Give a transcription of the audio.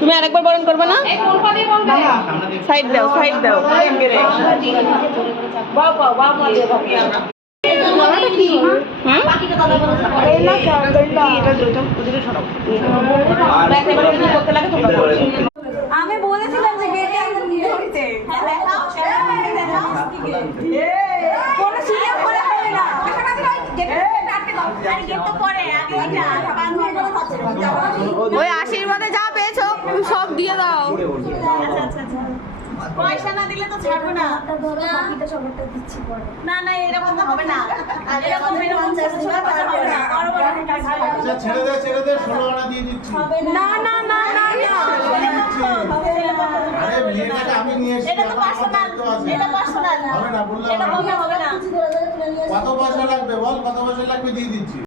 তুমি আরেকবার বরণ করবে না? সাইড দাও, সাইড দাও। আমি বলেছিলাম যে গেটে একদম নিয়ে হইতে কোন সিরিয়াস করে হবে না ওই আশীর্বাদে যা পেয়েছো সব দিয়ে দাও। পয়সা না দিলে তো ছাড়বো না। না না এরকম হবে না, এরকম ছেড়ে দে 16 আনা দিয়ে দিচ্ছি। না না না না আরে মেয়েটাকে আমি নিয়ে এসেছি, এটা তো পার্সোনাল, এটা পার্সোনাল হবে না বললাম। এটা হবে না। কত পয়সা লাগবে বল, কত পয়সা লাগবে দিয়ে দিচ্ছি।